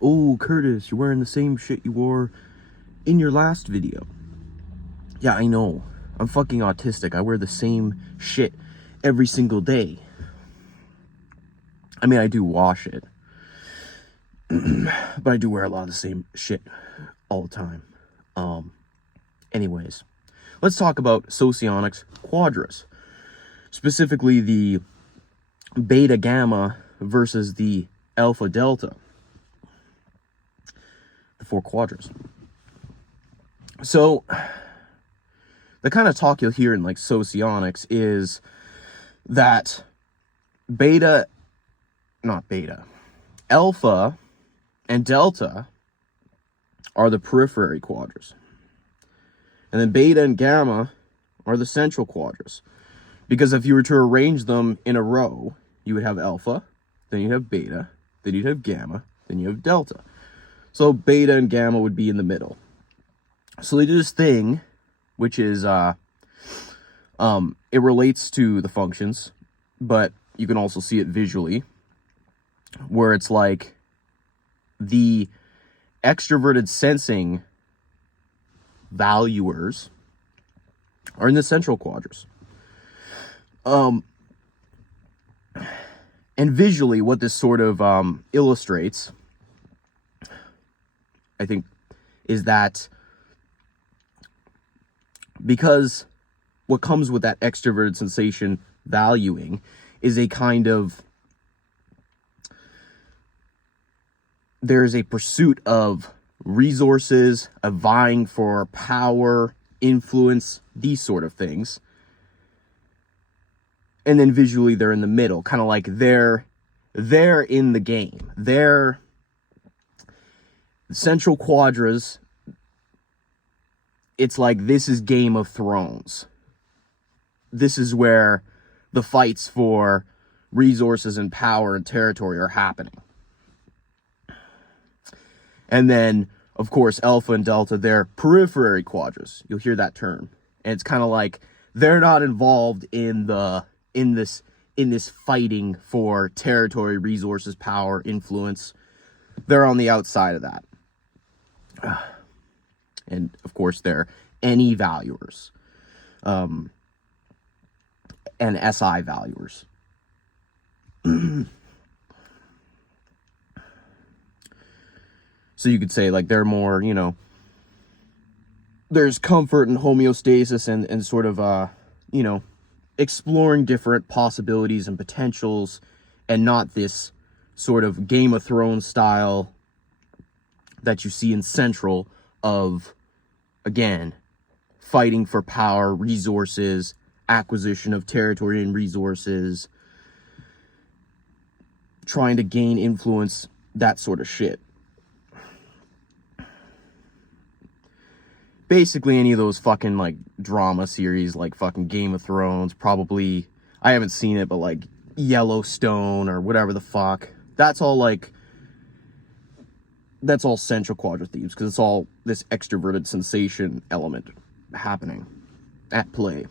Oh, Curtis, you're wearing the same shit you wore in your last video. Yeah, I know. I'm fucking autistic. I wear the same shit every single day. I mean, I do wash it. But I do wear a lot of the same shit all the time. Anyways, let's talk about Socionics Quadras. Specifically the beta gamma versus the alpha delta. The 4 quadras. So, the kind of talk you'll hear in like Socionics is that alpha and delta are the periphery quadras. And then beta and gamma are the central quadras. Because if you were to arrange them in a row, you would have alpha, then you'd have beta, then you'd have gamma, then you have delta. So beta and gamma would be in the middle. So they do this thing, which is, it relates to the functions, but you can also see it visually, where it's like the extroverted sensing valuers are in the central quadras. And visually, what this sort of illustrates, I think, is that because what comes with that extroverted sensation valuing is a kind of, there's a pursuit of resources, a vying for power, influence, these sort of things. And then visually they're in the middle, kind of like they're in the game. They're central quadras. It's like this is Game of Thrones. This is where the fights for resources and power and territory are happening. And then, of course, alpha and delta, they're periphery quadras. You'll hear that term. And it's kind of like they're not involved in this fighting for territory, resources, power, influence. They're on the outside of that. And of course, they're NE valuers, and SI valuers. So you could say, like, they're more, there's comfort and homeostasis and sort of, exploring different possibilities and potentials, and not this sort of Game of Thrones style that you see in Central of, again, fighting for power, resources, acquisition of territory and resources, trying to gain influence, that sort of shit. Basically any of those fucking, like, drama series, like fucking Game of Thrones, probably, I haven't seen it, but, like, Yellowstone or whatever the fuck. That's all, like, that's all central quadrant themes, because it's all this extroverted sensation element happening, at play.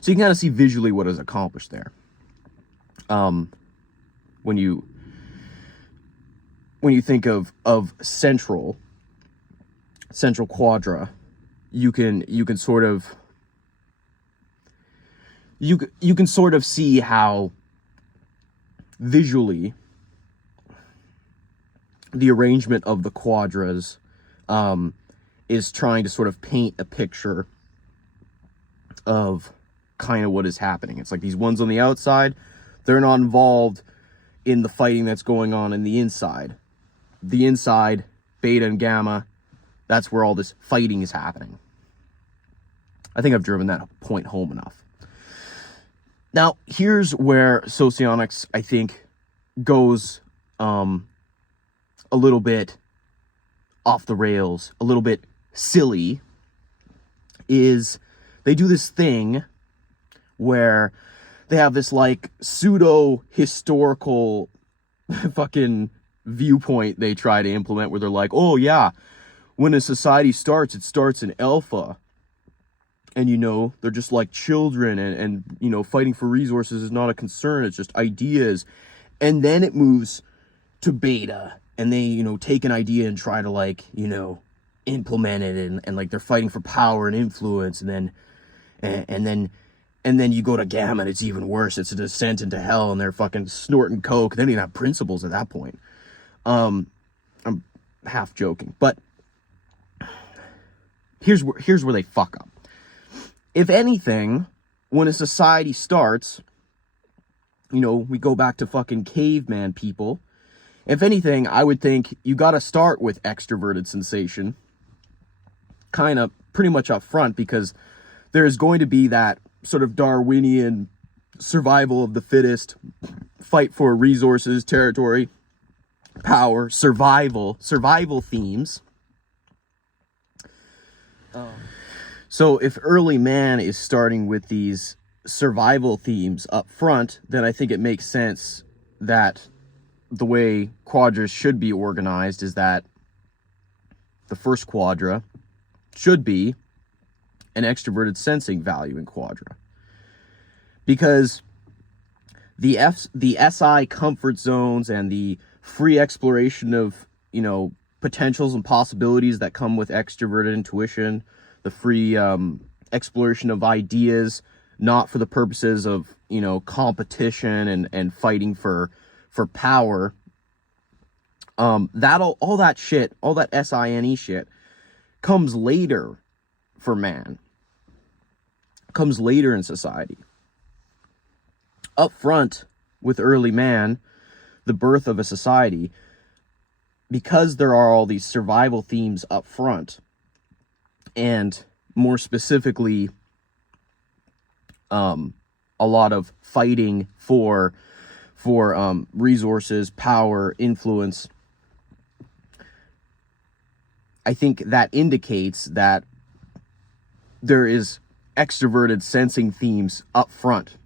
So you can kind of see visually what is accomplished there. When you think of central quadra, you can sort of see how visually the arrangement of the quadras is trying to sort of paint a picture of kind of what is happening. It's like these ones on the outside, they're not involved in the fighting that's going on in the inside. The inside, beta and gamma, that's where all this fighting is happening. I think I've driven that point home enough. Now, here's where Socionics, I think, goes a little bit off the rails, a little bit silly, is they do this thing where they have this, like, pseudo-historical fucking viewpoint they try to implement, where they're like, oh yeah, when a society starts, it starts in alpha. And, they're just like children, and fighting for resources is not a concern. It's just ideas. And then it moves to beta, and they, you know, take an idea and try to, like, you know, implement it, and like they're fighting for power and influence, and then you go to gamma and it's even worse. It's a descent into hell, and they're fucking snorting coke. They don't even have principles at that point. I'm half joking, but here's where they fuck up. If anything, when a society starts, you know, we go back to fucking caveman people. If anything, I would think you got to start with extroverted sensation, kind of pretty much up front, because there's going to be that sort of Darwinian survival of the fittest, fight for resources, territory, power, survival themes. So if early man is starting with these survival themes up front, then I think it makes sense that the way quadras should be organized is that the first quadra should be an extroverted sensing value in quadra. Because the SI comfort zones and the free exploration of, you know, potentials and possibilities that come with extroverted intuition, the free exploration of ideas, not for the purposes of, you know, competition and fighting for power, all that shit, all that SINE shit comes later for man, comes later in society. Up front with early man, the birth of a society, because there are all these survival themes up front, and more specifically, a lot of fighting for resources, power, influence. I think that indicates that there is extroverted sensing themes up front.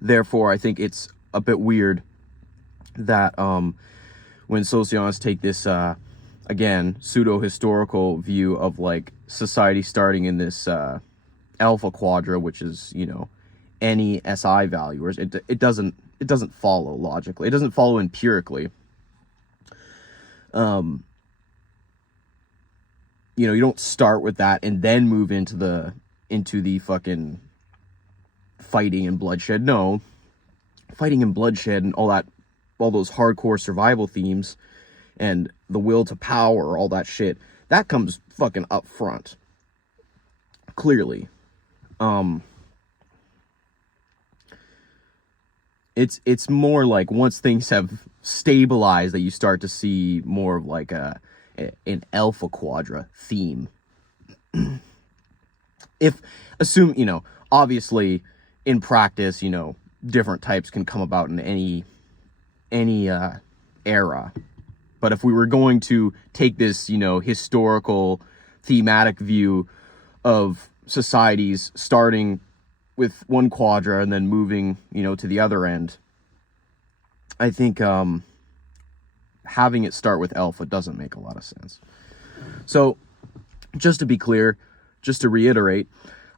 Therefore, I think it's a bit weird that when Socionics take this, again, pseudo-historical view of, like, society starting in this alpha quadra, which is, you know, any SI valuers, it doesn't follow logically. It doesn't follow empirically. You know, you don't start with that and then move into the fucking fighting and bloodshed. No, fighting and bloodshed and all those hardcore survival themes and the will to power, all that shit, that comes fucking up front. Clearly. It's more like once things have stabilized that you start to see more of like an alpha quadra theme. Assume, you know, obviously in practice, you know, different types can come about in any era. But if we were going to take this, you know, historical thematic view of societies starting with one quadra and then moving, you know, to the other end, I think having it start with alpha doesn't make a lot of sense. So, just to be clear, just to reiterate,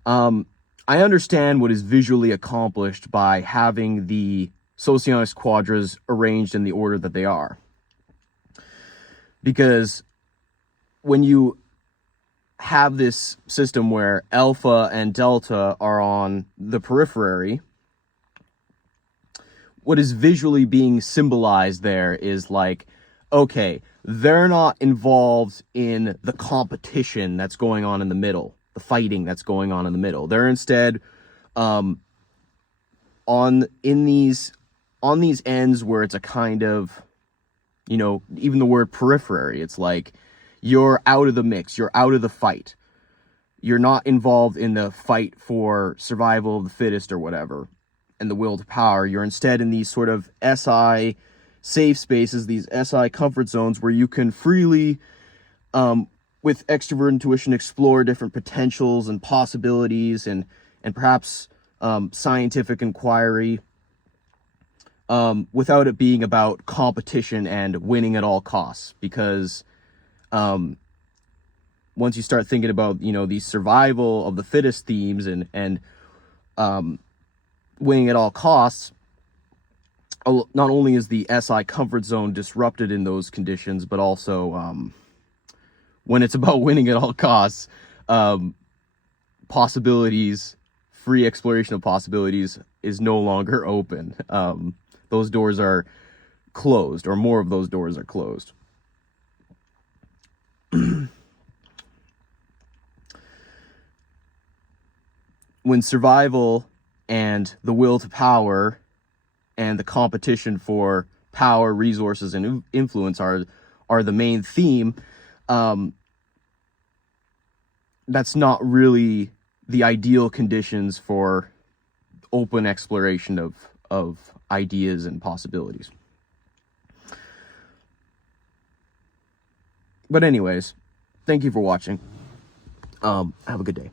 I understand what is visually accomplished by having the Socionics quadras arranged in the order that they are. Because when you have this system where alpha and delta are on the periphery, what is visually being symbolized there is like, okay, they're not involved in the competition that's going on in the middle, the fighting that's going on in the middle. They're instead on these ends where it's a kind of, you know, even the word periphery, it's like you're out of the mix, you're out of the fight. You're not involved in the fight for survival of the fittest or whatever, and the will to power. You're instead in these sort of SI safe spaces, these SI comfort zones where you can freely, with extrovert intuition, explore different potentials and possibilities and perhaps scientific inquiry, without it being about competition and winning at all costs. Because once you start thinking about, you know, the survival of the fittest themes and winning at all costs, not only is the SI comfort zone disrupted in those conditions, but also when it's about winning at all costs, possibilities, free exploration of possibilities is no longer open. Those doors are closed, or more of those doors are closed. When survival and the will to power and the competition for power, resources, and influence are the main theme, that's not really the ideal conditions for open exploration of ideas and possibilities. But anyways, thank you for watching. Have a good day.